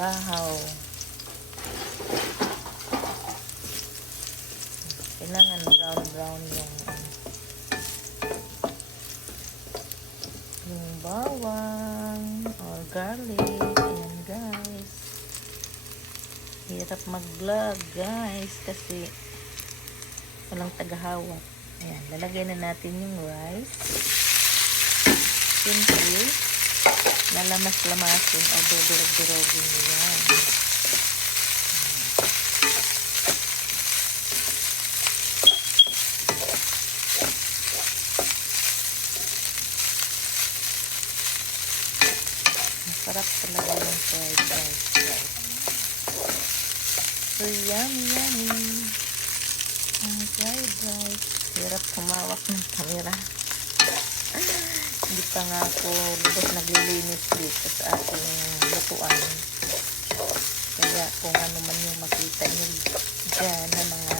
bahaw. Kailangan brown yung bawang or garlic. Ayan guys, hirap mag-vlog guys kasi walang tagahawak. Ayan, lalagay na natin yung rice. Simple, nalamas-lamasin o dudurog-durogin nyo yan. Masarap talaga yung fried rice guys. So yummy ang fried rice. Hirap humawak ng camera. Hindi pa nga ako lubos naglilinis dito sa ating lutuan. Kaya kung ano man yung makita nyo dyan na mga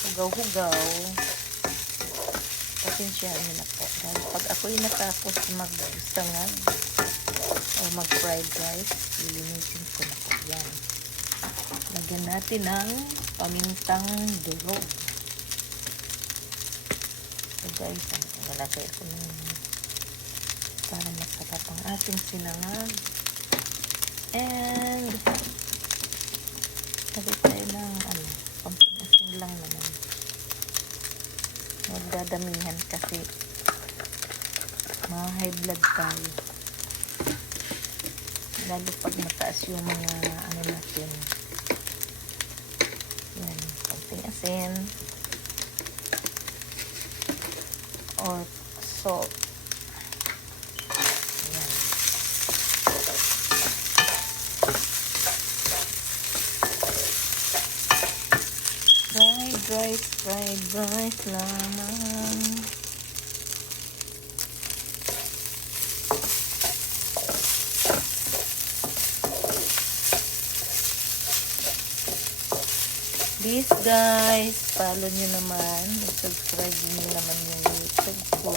hugaw-hugaw, pasensyahan nyo na po. Dahil pag ako'y natapos magsangag o mag-fried rice, lilinisin ko na po yan. Lagyan natin ng pamintang durog. So guys, wala kayo ako ng para masarap ang ating sinangag. And sabi tayo ng pamping asin lang naman. Huwag dadamihan kasi high blood tayo. Lalo pag mataas yung mga natin. Yan, pamping asin or salt. Ayan. Fried rice lamang. Please guys, follow nyo naman, subscribe nyo naman yung YouTube ko.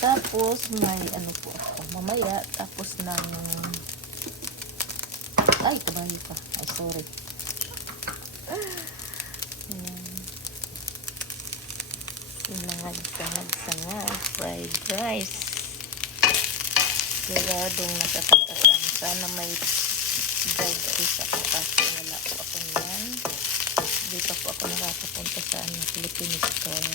Tapos may po ako mamaya, tapos ng kabayo pa. Sorry. Ayan. Sinangag fried rice. Siradong nakakatasan. Sana may dried fish ako kasi wala po ako niyan. Hindi pa po ako nakakapunta sa Philippine store.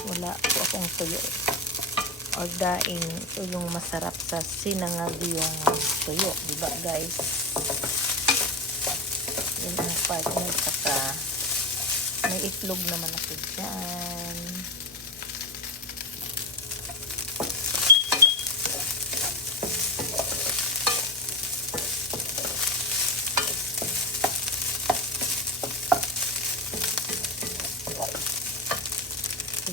Wala po akong tuyo or daing. Ito yung masarap sa sinangag, yung tuyo, diba guys? Yan ang partner. Saka may itlog naman ako dyan.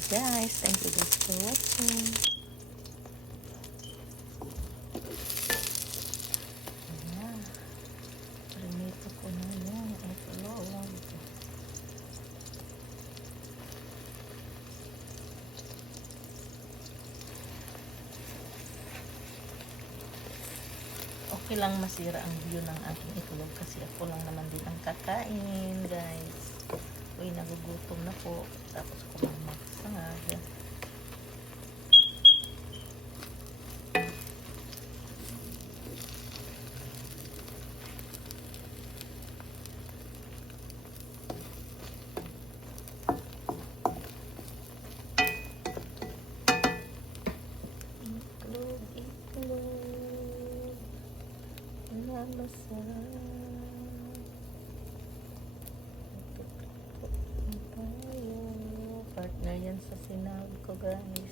Guys, thank you guys for watching. Ayan. Prinito ko na yan. Ito lang. Okay lang masira ang view ng aking itlog kasi ako lang naman din ang kakain, guys. Uy, nagugutom na po. Tapos ko magsangag. Itlog. Na masarap. Partner yan sa sinahod ko guys.